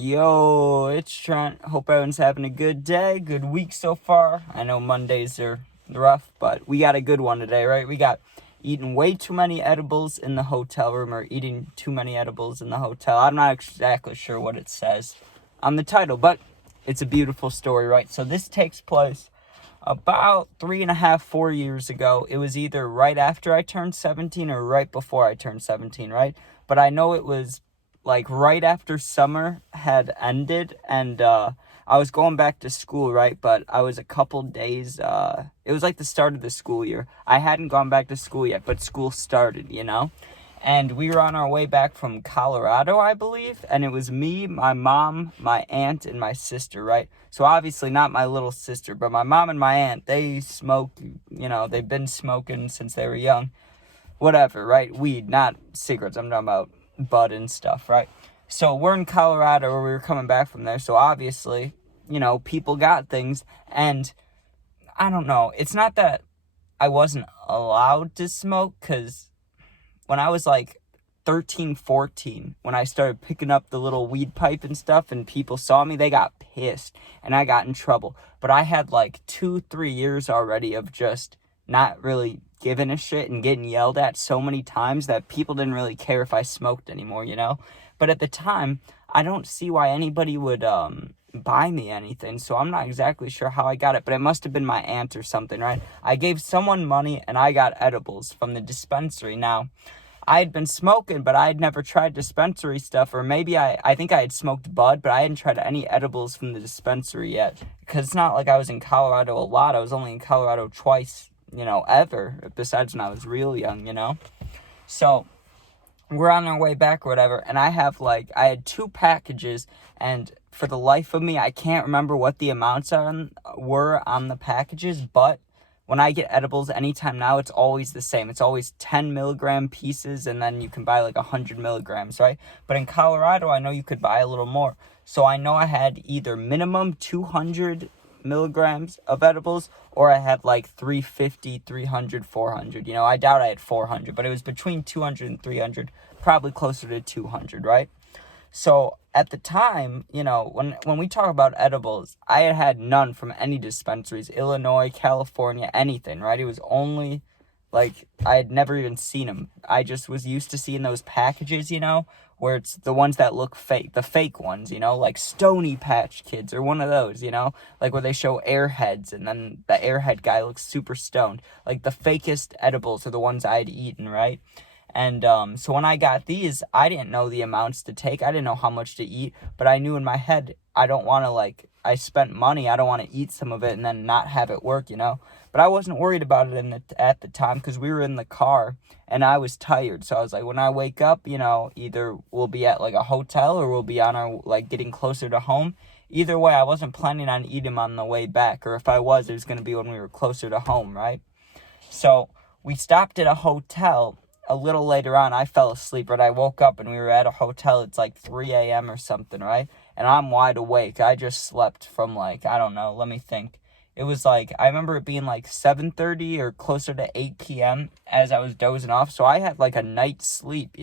Yo, it's Trent. Hope everyone's having a good day, good week so far. I know Mondays are rough, but we got a good one today, right? We got eating way too many edibles in the hotel room, or eating too many edibles in the hotel. I'm not exactly sure what it says on the title, but it's a beautiful story, right? So this takes place about 3.5, 4 years ago. It was either right after I turned 17 or right before I turned 17, right? But I know it was like right after summer had ended, and I was going back to school, right? But I was a couple days, it was like the start of the school year. I hadn't gone back to school yet, but school started, and we were on our way back from Colorado, I believe, and it was me, my mom, my aunt, and my sister, right? So obviously not my little sister, but my mom and my aunt, they smoke, they've been smoking since they were young. Whatever, right? Weed, not cigarettes. I'm talking about bud and stuff, right? So we're in Colorado, or we were coming back from there, so obviously, people got things, and I don't know. It's not that I wasn't allowed to smoke, because when I was like 13, 14, when I started picking up the little weed pipe and stuff and people saw me, they got pissed and I got in trouble. But I had like 2-3 years already of just not really giving a shit and getting yelled at so many times that people didn't really care if I smoked anymore. But at the time, I don't see why anybody would buy me anything, so I'm not exactly sure how I got it, but it must have been my aunt or something, right? I gave someone money and I got edibles from the dispensary. Now, I had been smoking, but I had never tried dispensary stuff, or maybe I think I had smoked bud, but I hadn't tried any edibles from the dispensary yet, because it's not like I was in Colorado a lot. I was only in Colorado twice, ever, besides when I was real young. So we're on our way back or whatever, and I had 2 packages, and for the life of me, I can't remember what the amounts were on the packages, but when I get edibles anytime now, it's always the same. It's always 10 milligram pieces, and then you can buy like 100 milligrams, right? But in Colorado, I know you could buy a little more. So I know I had either minimum 200 milligrams of edibles, or I had like 350, 300, 400. I doubt I had 400, but it was between 200 and 300, probably closer to 200, right? So at the time, when we talk about edibles, I had none from any dispensaries, Illinois, California, anything, right? It was only like I had never even seen them. I just was used to seeing those packages, where it's the ones that look fake, the fake ones, like Stony Patch Kids or one of those, like where they show airheads and then the airhead guy looks super stoned. Like the fakest edibles are the ones I had eaten, right? And so when I got these, I didn't know the amounts to take. I didn't know how much to eat, but I knew in my head, I don't want to I spent money. I don't want to eat some of it and then not have it work, But I wasn't worried about it at the time, because we were in the car and I was tired. So I was like, when I wake up, either we'll be at like a hotel or we'll be on our getting closer to home. Either way, I wasn't planning on eating them on the way back, or if I was, it was going to be when we were closer to home, right? So we stopped at a hotel. A little later on, I fell asleep, but I woke up and we were at a hotel. It's like 3 a.m. or something, right? And I'm wide awake. I just slept from I don't know, let me think. It was I remember it being 7:30 or closer to 8 p.m. as I was dozing off. So I had a night's sleep,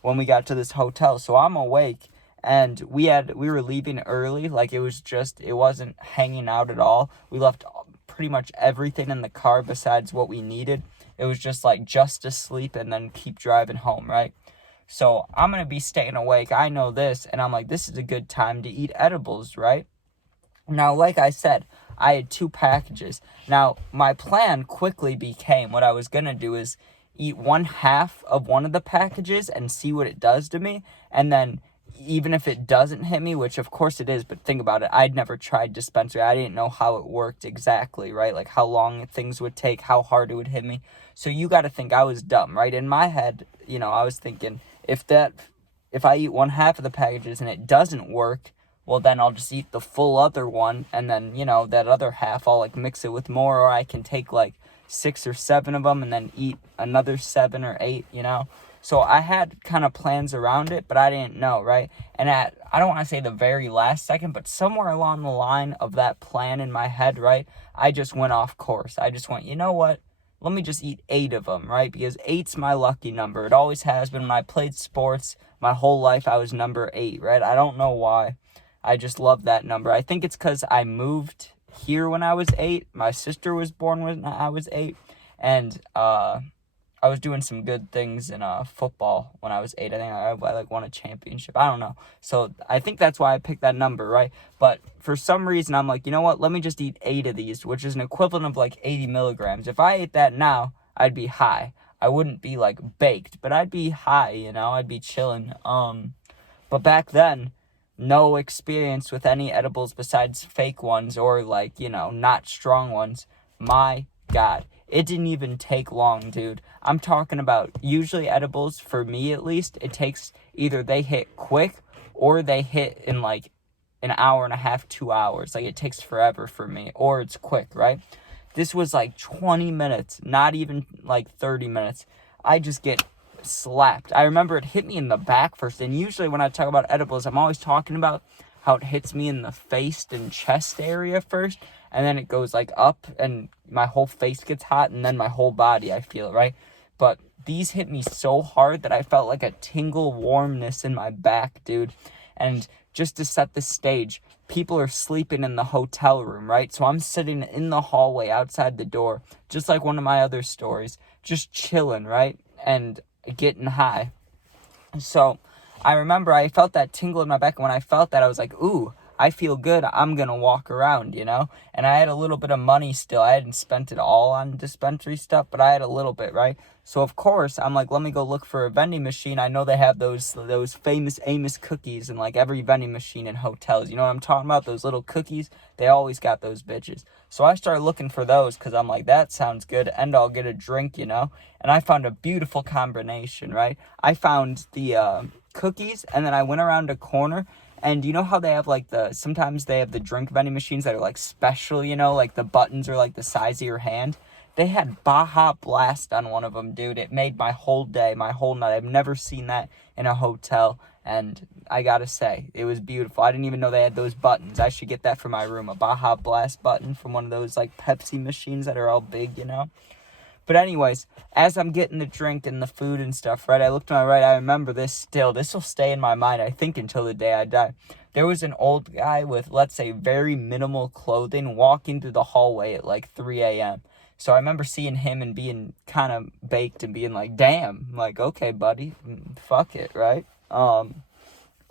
when we got to this hotel. So I'm awake, and we were leaving early. It wasn't hanging out at all. We left pretty much everything in the car besides what we needed. It was just to sleep and then keep driving home, right? So I'm going to be staying awake. I know this. And I'm like, this is a good time to eat edibles, right? Now, like I said, I had 2 packages. Now, my plan quickly became, what I was going to do is eat 1/2 of one of the packages and see what it does to me. And then even if it doesn't hit me, which of course it is, but think about it, I'd never tried dispensary. I didn't know how it worked exactly, right? How long things would take, how hard it would hit me. So you got to think I was dumb, right? In my head, I was thinking, if I eat 1/2 of the packages and it doesn't work, well, then I'll just eat the full other one, and then, that other half, I'll mix it with more, or I can take 6 or 7 of them and then eat another 7 or 8, So I had kind of plans around it, but I didn't know, right? And I don't want to say the very last second, but somewhere along the line of that plan in my head, right, I just went off course. I just went, you know what? Let me just eat 8 of them, right? Because 8's my lucky number. It always has been. When I played sports, my whole life I was number 8, right? I don't know why. I just love that number. I think it's because I moved here when I was 8. My sister was born when I was 8. And I was doing some good things in football when I was 8. I think I like won a championship. I don't know. So I think that's why I picked that number, right? But for some reason, I'm like, you know what? Let me just eat 8 of these, which is an equivalent of like 80 milligrams. If I ate that now, I'd be high. I wouldn't be like baked, but I'd be high, you know? I'd be chilling. But back then, no experience with any edibles besides fake ones or like, you know, not strong ones. My God. It didn't even take long, dude. I'm talking about usually edibles, for me at least, it takes either they hit quick or they hit in like an hour and a half, 2 hours. Like it takes forever for me, or it's quick, right? This was like 20 minutes, not even like 30 minutes. I just get slapped. I remember it hit me in the back first. And usually when I talk about edibles, I'm always talking about how it hits me in the face and chest area first. And then it goes like up and my whole face gets hot and then my whole body, I feel it, right? But these hit me so hard that I felt like a tingle warmness in my back, dude. And just to set the stage, people are sleeping in the hotel room, right? So I'm sitting in the hallway outside the door, just like one of my other stories, just chilling, right? And getting high. So I remember I felt that tingle in my back, and when I felt that, I was like, ooh, I feel good. I'm going to walk around, you know? And I had a little bit of money still. I hadn't spent it all on dispensary stuff, but I had a little bit, right? So, of course, I'm like, let me go look for a vending machine. I know they have those famous Amos cookies in, like, every vending machine in hotels. You know what I'm talking about? Those little cookies? They always got those bitches. So I started looking for those because I'm like, that sounds good, and I'll get a drink, you know? And I found a beautiful combination, right? I found the cookies, and then I went around a corner. And you know how they have like sometimes they have the drink vending machines that are like special, you know, like the buttons are like the size of your hand. They had Baja Blast on one of them, dude. It made my whole day, my whole night. I've never seen that in a hotel. And I gotta say, it was beautiful. I didn't even know they had those buttons. I should get that for my room. A Baja Blast button from one of those like Pepsi machines that are all big, you know. But anyways, as I'm getting the drink and the food and stuff, right, I look to my right, I remember this still. This will stay in my mind, I think, until the day I die. There was an old guy with, let's say, very minimal clothing walking through the hallway at like 3 a.m. So I remember seeing him and being kind of baked and being like, damn, like, okay, buddy, fuck it, right? I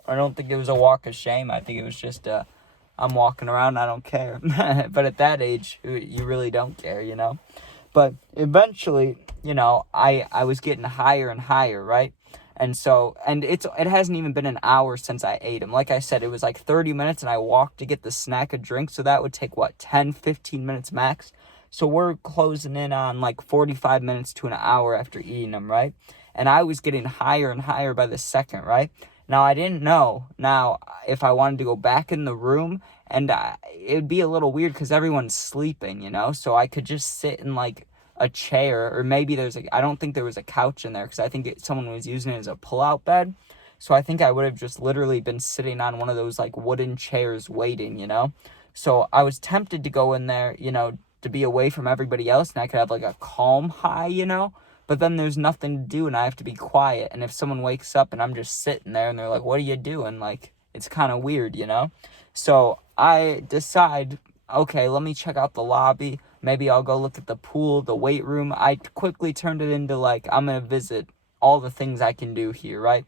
don't think it was a walk of shame. I think it was just, I'm walking around, I don't care. But at that age, you really don't care, you know? But eventually, you know, I was getting higher and higher, right? And so, and it hasn't even been an hour since I ate them. Like I said, it was like 30 minutes and I walked to get the snack of drink. So that would take, 10, 15 minutes max. So we're closing in on like 45 minutes to an hour after eating them, right? And I was getting higher and higher by the second, right? Now, I didn't know now if I wanted to go back in the room, and it would be a little weird because everyone's sleeping, you know? So I could just sit in, like, a chair, or maybe I don't think there was a couch in there because I think someone was using it as a pull-out bed. So I think I would have just literally been sitting on one of those, like, wooden chairs waiting, you know? So I was tempted to go in there, you know, to be away from everybody else, and I could have, like, a calm high, you know? But then there's nothing to do, and I have to be quiet. And if someone wakes up and I'm just sitting there and they're like, what are you doing? Like, it's kind of weird, you know? So I decide, okay, let me check out the lobby. Maybe I'll go look at the pool, the weight room. I quickly turned it into, like, I'm going to visit all the things I can do here, right?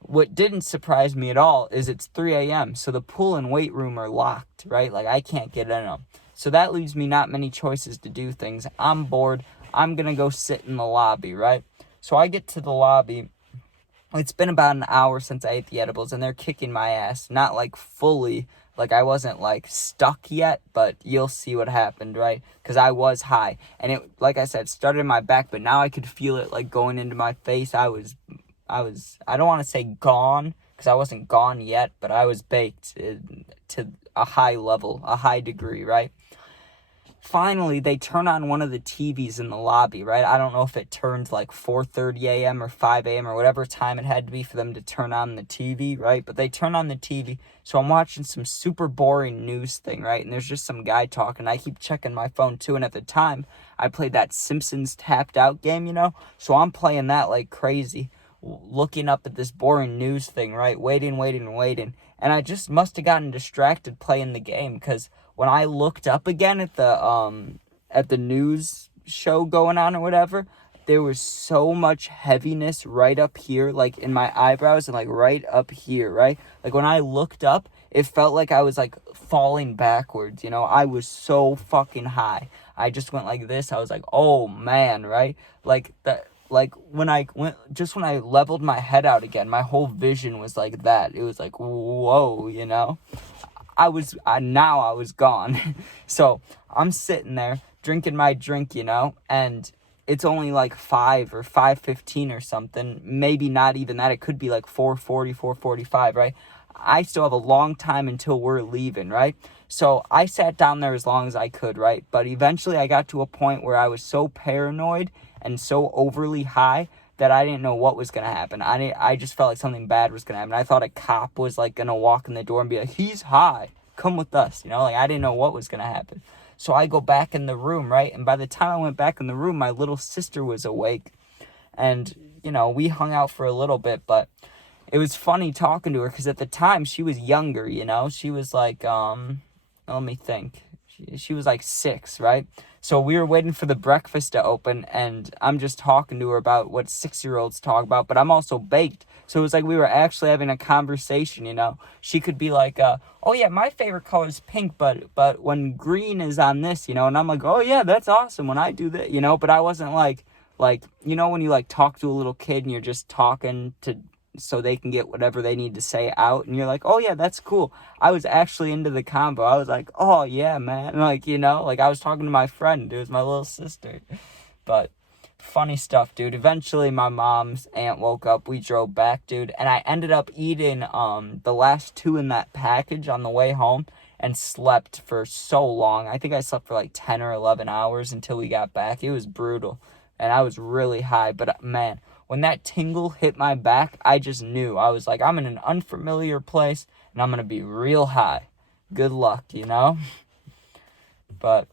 What didn't surprise me at all is it's 3 a.m., so the pool and weight room are locked, right? Like, I can't get in them. So that leaves me not many choices to do things. I'm bored. I'm going to go sit in the lobby, right? So I get to the lobby. It's been about an hour since I ate the edibles, and they're kicking my ass. Not, like, fully. Like, I wasn't, like, stuck yet, but you'll see what happened, right? Because I was high. And it, like I said, started in my back, but now I could feel it, like, going into my face. I don't want to say gone, because I wasn't gone yet, but I was baked to a high level, a high degree, right? Finally, they turn on one of the TVs in the lobby, right? I don't know if it turned like 4:30 a.m. or 5 a.m. or whatever time it had to be for them to turn on the TV, right? But they turn on the TV, so I'm watching some super boring news thing, right? And there's just some guy talking. I keep checking my phone too, and at the time, I played that Simpsons Tapped Out game, you know? So I'm playing that like crazy. looking up at this boring news thing, right? Waiting. And I just must have gotten distracted playing the game, because when I looked up again at the news show going on or whatever, there was so much heaviness right up here, like in my eyebrows and like right up here, right? Like when I looked up, it felt like I was like falling backwards, you know? I was so fucking high. I just went like this. I was like, oh man, right? Like that. Like when I leveled my head out again, my whole vision was like that. It was like, whoa, you know? Now I was gone. So I'm sitting there drinking my drink, you know, and it's only like 5 or 5:15 or something. Maybe not even that. It could be like 4:40, 4:45, right? I still have a long time until we're leaving, right? So I sat down there as long as I could, right? But eventually I got to a point where I was so paranoid and so overly high that I didn't know what was going to happen. I just felt like something bad was going to happen. I thought a cop was like going to walk in the door and be like, he's high, come with us, you know? Like I didn't know what was going to happen. So I go back in the room, right? And by the time I went back in the room, my little sister was awake. And, you know, we hung out for a little bit, but it was funny talking to her, because at the time she was younger, you know? She was like, let me think. She was like 6, right? So we were waiting for the breakfast to open, and I'm just talking to her about what 6-year-olds talk about, but I'm also baked. So it was like we were actually having a conversation, you know? She could be like, oh yeah, my favorite color is pink, but when green is on this, you know? And I'm like, oh yeah, that's awesome when I do that, you know? But I wasn't like, you know, when you like talk to a little kid and you're just talking to so they can get whatever they need to say out, and you're like, oh yeah, that's cool. I was actually into the combo. I was like, oh yeah, man. Like, you know, like I was talking to my friend. It was my little sister. But funny stuff, dude. Eventually my mom's aunt woke up. We drove back, dude, and I ended up eating the last 2 in that package on the way home and slept for so long. I think I slept for like 10 or 11 hours until we got back. It was brutal, and I was really high, but man, when that tingle hit my back, I just knew. I was like, I'm in an unfamiliar place, and I'm going to be real high. Good luck, you know? But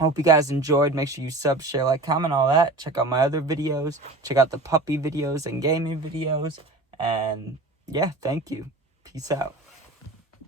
I hope you guys enjoyed. Make sure you sub, share, like, comment, all that. Check out my other videos. Check out the puppy videos and gaming videos. And, yeah, thank you. Peace out.